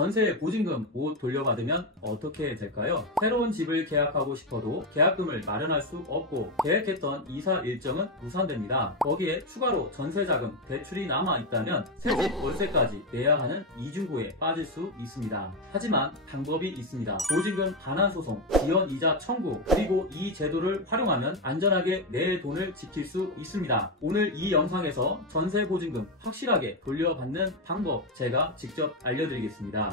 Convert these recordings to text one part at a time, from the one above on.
전세 보증금 못 돌려받으면 어떻게 될까요? 새로운 집을 계약하고 싶어도 계약금을 마련할 수 없고 계획했던 이사 일정은 무산됩니다. 거기에 추가로 전세자금 대출이 남아있다면 새집 월세까지 내야 하는 이중고에 빠질 수 있습니다. 하지만 방법이 있습니다. 보증금 반환소송, 지연이자 청구, 그리고 이 제도를 활용하면 안전하게 내 돈을 지킬 수 있습니다. 오늘 이 영상에서 전세 보증금 확실하게 돌려받는 방법 제가 직접 알려드리겠습니다.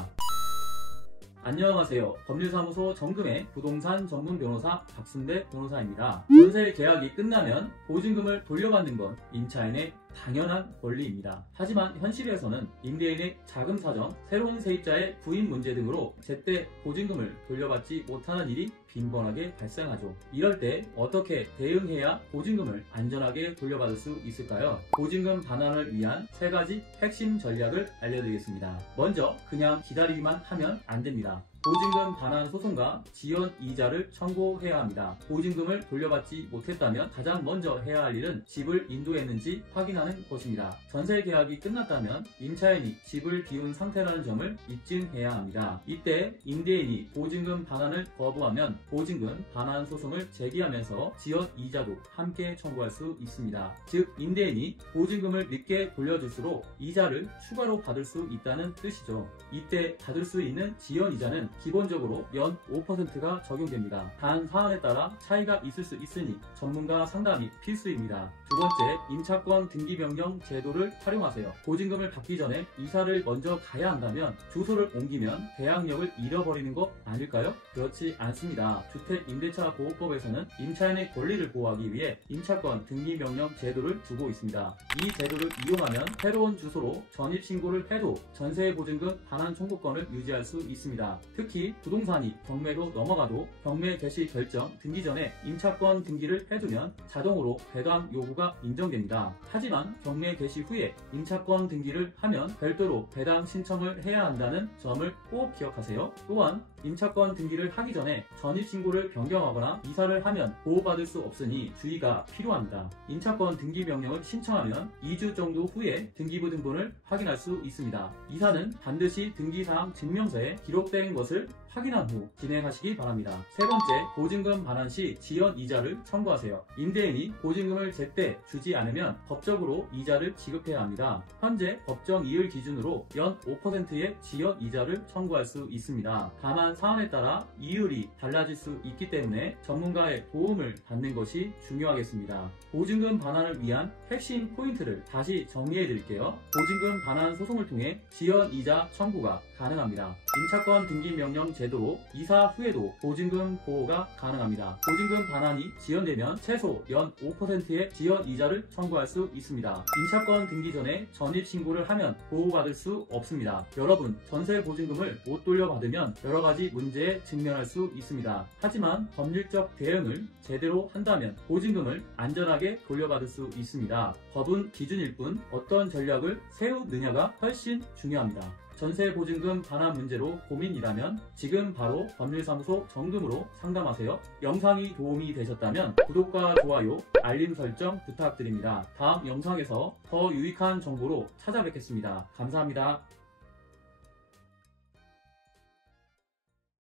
안녕하세요. 법률사무소 정금의 부동산 전문 변호사 박순대 변호사입니다. 전세 계약이 끝나면 보증금을 돌려받는 건 임차인의 당연한 권리입니다. 하지만 현실에서는 임대인의 자금 사정, 새로운 세입자의 구인 문제 등으로 제때 보증금을 돌려받지 못하는 일이 빈번하게 발생하죠. 이럴 때 어떻게 대응해야 보증금을 안전하게 돌려받을 수 있을까요? 보증금 반환을 위한 3가지 핵심 전략을 알려드리겠습니다. 먼저 그냥 기다리기만 하면 안 됩니다. 보증금 반환 소송과 지연 이자를 청구해야 합니다. 보증금을 돌려받지 못했다면 가장 먼저 해야 할 일은 집을 인도했는지 확인하는 것입니다. 전세 계약이 끝났다면 임차인이 집을 비운 상태라는 점을 입증해야 합니다. 이때 임대인이 보증금 반환을 거부하면 보증금 반환 소송을 제기하면서 지연 이자도 함께 청구할 수 있습니다. 즉 임대인이 보증금을 늦게 돌려줄수록 이자를 추가로 받을 수 있다는 뜻이죠. 이때 받을 수 있는 지연 이자는 기본적으로 연 5%가 적용됩니다. 단 사안에 따라 차이가 있을 수 있으니 전문가 상담이 필수입니다. 두 번째, 임차권 등기변경 제도를 활용하세요. 보증금을 받기 전에 이사를 먼저 가야 한다면 주소를 옮기면 계약력을 잃어버리는 것 아닐까요? 그렇지 않습니다. 주택임대차보호법에서는 임차인의 권리를 보호하기 위해 임차권 등기명령 제도를 두고 있습니다. 이 제도를 이용하면 새로운 주소로 전입신고를 해도 전세보증금 반환 청구권을 유지할 수 있습니다. 특히 부동산이 경매로 넘어가도 경매 개시 결정 등기 전에 임차권 등기를 해두면 자동으로 배당 요구가 인정됩니다. 하지만 경매 개시 후에 임차권 등기를 하면 별도로 배당 신청을 해야 한다는 점을 꼭 기억하세요. 또한 임차권 등기를 하기 전에 전입신고를 변경하거나 이사를 하면 보호받을 수 없으니 주의가 필요합니다. 임차권 등기 명령을 신청하면 2주 정도 후에 등기부 등본을 확인할 수 있습니다. 이사는 반드시 등기사항 증명서에 기록된 것을 확인한 후 진행하시기 바랍니다. 세 번째, 보증금 반환 시 지연 이자를 청구하세요. 임대인이 보증금을 제때 주지 않으면 법적으로 이자를 지급해야 합니다. 현재 법정 이율 기준으로 연 5%의 지연 이자를 청구할 수 있습니다. 다만 사안에 따라 이율이 달라질 수 있기 때문에 전문가의 도움을 받는 것이 중요하겠습니다. 보증금 반환을 위한 핵심 포인트를 다시 정리해 드릴게요. 보증금 반환 소송을 통해 지연 이자 청구가 가능합니다. 임차권 등기 명령 제도로 이사 후에도 보증금 보호가 가능합니다. 보증금 반환이 지연되면 최소 연 5%의 지연 이자를 청구할 수 있습니다. 임차권 등기 전에 전입신고를 하면 보호받을 수 없습니다. 여러분, 전세 보증금을 못 돌려받으면 여러가지 문제에 직면할 수 있습니다. 하지만 법률적 대응을 제대로 한다면 보증금을 안전하게 돌려받을 수 있습니다. 법은 기준일 뿐 어떤 전략을 세우느냐가 훨씬 중요합니다. 전세 보증금 반환 문제로 고민이라면 지금 바로 법률사무소 정금으로 상담하세요. 영상이 도움이 되셨다면 구독과 좋아요, 알림 설정 부탁드립니다. 다음 영상에서 더 유익한 정보로 찾아뵙겠습니다. 감사합니다.